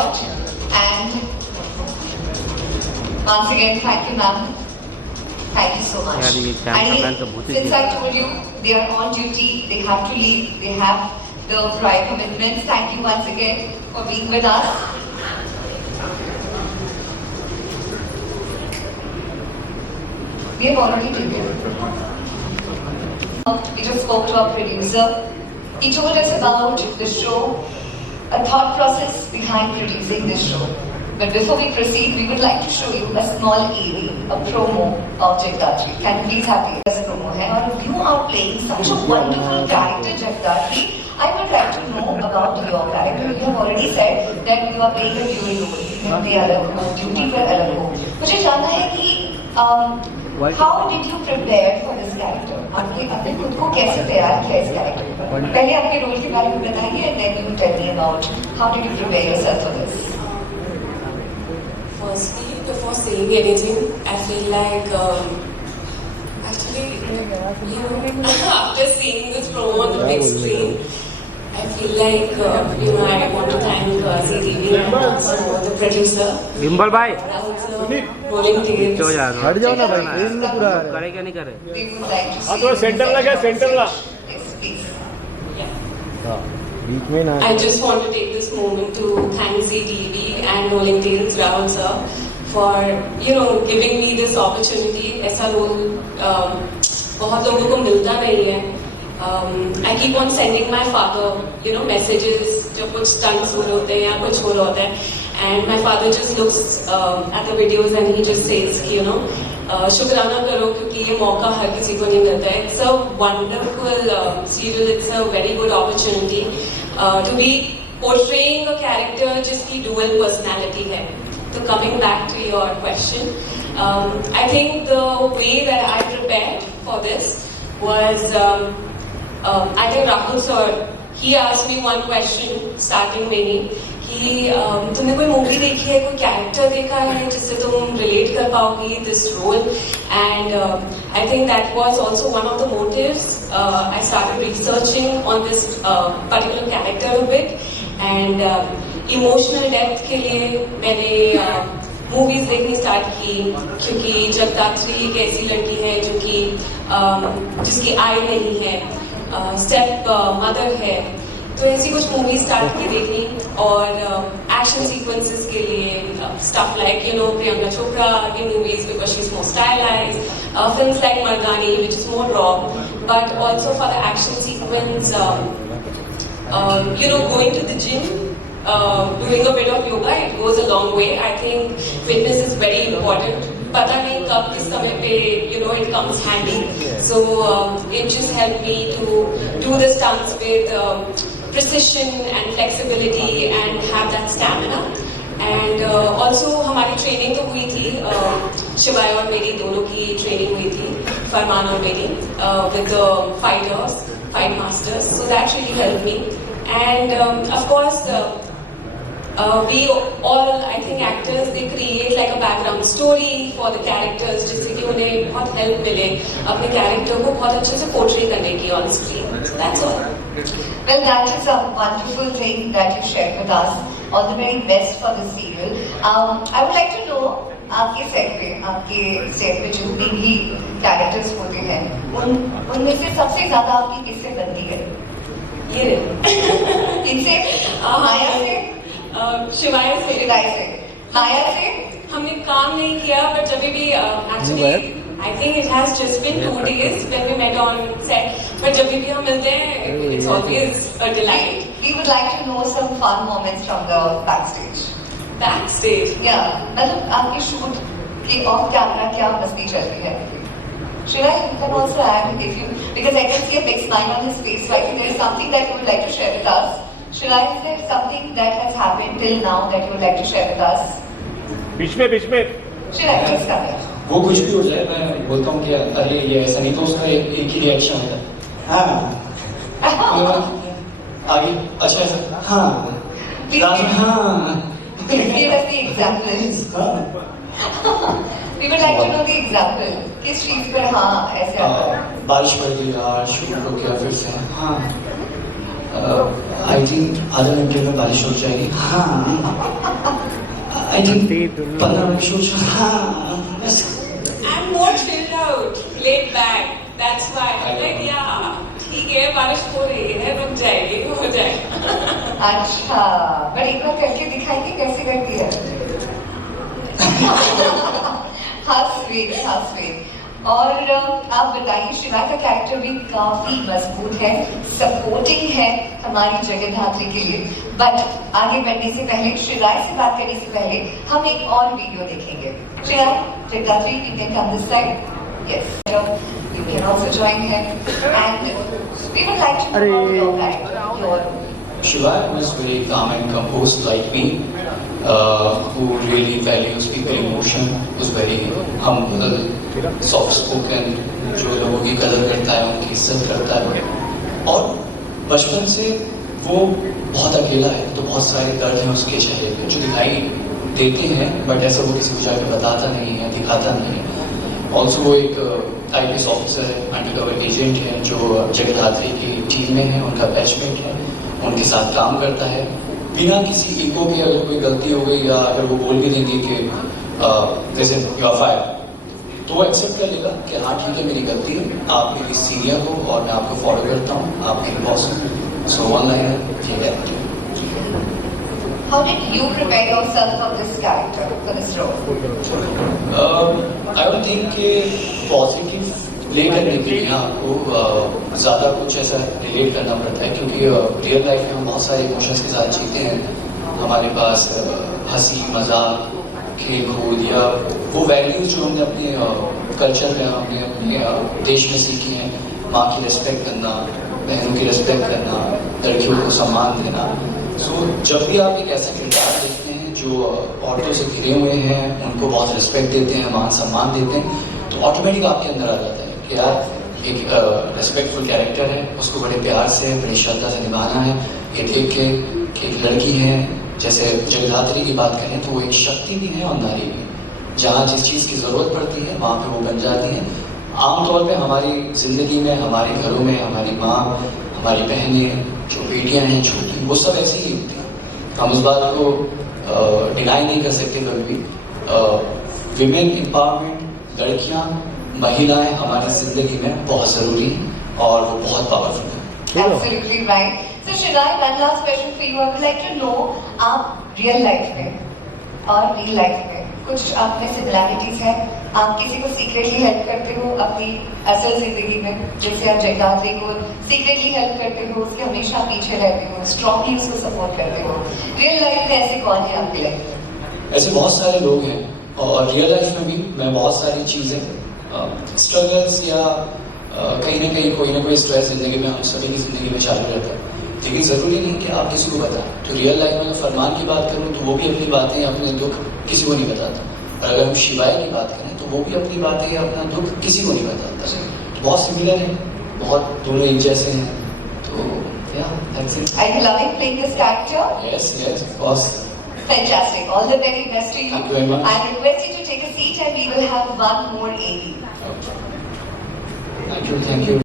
lot. And once again, thank you, ma'am. Thank you so much. And since I told you, they are on duty, they have to leave, they have the prior commitments. Thank you once again for being with us. We have already taken. We just spoke to our producer. He told us about the show, a thought process behind producing this show. But before we proceed, we would like to show you a small AV, a promo of Jagdatri. Can you please have the as a promo? And you are playing such a wonderful character, Jagdatri. I would like to know about your character. You have already said that you are playing a dual role. The अलग हो, duty पर अलग हो. मुझे जानना है कि how did you prepare for this character? आपने खुद को कैसे तैयार किया इस character पर? पहले आपके रोल के बारे में बताइए, and then you tell me about how did you prepare yourself for this? Firstly, before saying anything, I feel like after seeing this promo on the big screen, I feel like I want to thank ZTV and also the producer. Gimbal bhai. Rolling Tears. हट जाओ ना भाई, ट्रेन में पूरा करे क्या नहीं करे? हाँ तो सेंटर लगा, सेंटर ला. बीच में ना. I just want to take this moment to thank ZTV and Rolling Tears, Rahul sir, for giving me this opportunity. ऐसा रोल बहुत लोगों को मिलता नहीं है. I keep on sending my father, messages. जब कुछ stunts हो रहे होते हैं या कुछ हो रहा होता है, and my father just looks at the videos and he just says, शुक्राना करो क्योंकि ये मौका हर किसी को नहीं मिलता है. It's a wonderful serial. It's a very good opportunity to be portraying a character जिसकी dual personality है. So coming back to your question, I think the way that I prepared for this was, I think Rahul sir, he asked me one question starting में ही कि तुमने कोई मूवी देखी है, कोई कैरेक्टर देखा है जिससे तुम रिलेट कर पाओगी this role. And I think that was also one of the motives. I started researching on this particular character a bit, and emotional depth के लिए मैंने मूवीज देखनी स्टार्ट की, क्योंकि जगदात्री एक ऐसी लड़की है जो कि जिसकी आई नहीं है, स्टेप मदर है. तो ऐसी कुछ मूवी स्टार्ट की देखनी, और एक्शन सीक्वेंसेस के लिए स्टफ लाइक प्रियंका चोपड़ा की movies because she is more stylised, films like Mardaani which is more raw, but also for the action sequence going to the gym, doing a bit of yoga, it goes a long way. I think fitness is very important. पता नहीं कब किस समय पे it comes handy. So it just helped me to do the stunts with precision and flexibility and have that stamina. And also हमारी ट्रेनिंग तो हुई थी, शिवाय और मेरी दोनों की ट्रेनिंग हुई थी, फरमान और मेरी, with the fighters, fight masters. So that really helped me. And of course we all, I think actors, they create like a background story for the characters जिससे कि उन्हें बहुत help मिले अपने character को बहुत अच्छे से portray करने की on screen. So that's all. Well, that is a wonderful thing that you shared with us. All the very best for the serial. I would like to know, आपके सेट पे जो भी कैरेक्टर्स होते हैं, उनमें से सबसे ज्यादा आपकी किससे बनती है? ये इनसे, माया से, शिवाय से, माया से हमने काम नहीं किया, बट जब भी actually I think it has just been 2 days when we met on set, but जब भी हम मिलते हैं, it's always a delight. We would like to know some fun moments from the backstage. Backstage? Yeah, मतलब आपकी शूट के of camera क्या मस्ती चल रही है? Shiva, you can also add if you, because I can see a big smile on his face, so I think there is something that you would like to share with us. Shiva, is there something that has happened till now that you would like to share with us? बीच में Shiva, please come here. वो कुछ भी हो जाए, मैं बोलता हूँ कि अरे ये ऐसा नहीं, तो उसका एक ही रिएक्शन होता है. हाँ. आगे अच्छा है. हाँ. हाँ. Give us the examples. We would like to know the example. किस चीज पर हाँ ऐसे आता है? बारिश पड़ गई यार, शूट हो गया फिर से. हाँ. आई थिंक आधे घंटे में बारिश हो जाएगी। हाँ आई थिंक 15 मिनट सोच। हाँ बस I'm more chilled out, laid back. That's why I'm like, yeah, ठीक है, बारिश हो रही है, रुक जाएगी, हो जाएगा। अच्छा, पर एक बार करके दिखाएंगे कैसे करती है? हाँ स्वीट, हाँ स्वीट। और आप बताइए, शिवा का कैरेक्टर भी काफी मजबूत है, सपोर्टिंग है हमारी जगन्नाथी के लिए। बट आगे बढ़ने से पहले, शिवा से बात करने से पहले हम एक और वीडियो देखेंगे। शिवा, Jagannathi, you can come this side. Yes, you can also join him. And we would like to know about your guy, your Shiva was very calm and composed like me, who really values people emotion, who's very humble, soft spoken, जो लोगों की कदर करता है, उनकी इज्जत करता है। और बचपन से वो बहुत अकेला है, तो बहुत सारे दर्द हैं उसके चेहरे पे जो दिखाई देते हैं, बट ऐसा वो किसी को जाकर बताता नहीं है, दिखाता नहीं है। ऑल्सो वो एक IPS ऑफिसर है, अंडरकवर एजेंट है, जो जगन्नाथी की टीम में है, उनका बैचमेट है, उनके साथ काम करता है बिना किसी ईगो के। अगर कोई गलती हो गई या अगर वो बोल भी देंगे कि दिस इज योर फायर, तो वो एक्सेप्ट कर लेगा कि हाँ ठीक है मेरी गलती है, आप मेरी सीनियर हो और मैं आपको फॉलो करता हूँ, आप मेरी बॉस हो। सो वन लाइन ठीक है। How did you prepare yourself for this character, for this role? I don't think कि पॉजिटिव प्ले करने के लिए आपको ज़्यादा कुछ ऐसा रिलेट करना पड़ता है, क्योंकि रियल लाइफ में हम बहुत सारे इमोशंस के साथ जीते हैं। हमारे पास हंसी मजाक खेल कूद या वो वैल्यूज जो हमने अपने कल्चर में, हमने अपने देश में सीखी हैं, माँ की रिस्पेक्ट करना, बहनों की रिस्पेक्ट करना, लड़कियों को सम्मान देना। सो जब भी आप एक ऐसा किरदार देखते हैं जो औरतों से घिरे हुए हैं, उनको बहुत रिस्पेक्ट देते हैं, मान सम्मान देते हैं, तो ऑटोमेटिक आपके अंदर आ जाता है कि यार एक रिस्पेक्टफुल कैरेक्टर है, उसको बड़े प्यार से, बड़ी श्रद्धा से निभाना है। ये देख के कि एक लड़की है, जैसे जगन्नाथी की बात करें तो वो एक शक्ति भी है और नारी भी है। जहाँ जिस चीज़ की ज़रूरत पड़ती है वहाँ पे वो बन जाती है। आमतौर पे हमारी ज़िंदगी में, हमारे घरों में हमारी माँ, हमारी बहनें, जो बेटियाँ हैं छोटी, वो सब ऐसी ही होती हैं। हम उस बात को डिनाई नहीं कर सकते कभी भी। विमेन एम्पावरमेंट, लड़कियाँ, महिलाएं हमारी जिंदगी में बहुत ज़रूरी हैं और वो बहुत पावरफुल है। Absolutely right. So Shilai, one last question for you. I would like to know, आप रियल लाइफ में और रियल लाइफ में कुछ आप में सिमिलैरिटीज हैं? आप किसी को सीक्रेटली हेल्प करते हो अपनी असल जिंदगी में, जैसे आप जगन्नाथी को सीक्रेटली हेल्प करते हो, उसके हमेशा पीछे रहते हो, स्ट्रॉन्गली उसको सपोर्ट करते हो। रियल लाइफ में ऐसे कौन है आपकी लाइफ में? ऐसे बहुत सारे लोग हैं और रियल लाइफ में भी मैं बहुत सारी चीज़ें स्ट्रगल्स या कहीं ना कोई स्ट्रेस जिंदगी में, हम सभी की जिंदगी में चालू रहता है, लेकिन ज़रूरी नहीं कि आप किसी को बताएं। तो रियल लाइफ में अगर फरमान की बात करूँ तो वो भी अपनी बातें, अपने दुख किसी को नहीं बताता। और अगर हम शिवाय की बात करें तो वो भी अपनी बातें, अपना दुख किसी को नहीं बताता। तो बहुत सिमिलर है, बहुत दोनों एक जैसे हैं। तो yeah, that's it. Are you loving playing this character? Yes, of course. Fantastic. All the very best to you. Thank you very much. I request you to take a seat and we will have one more AD. Thank you.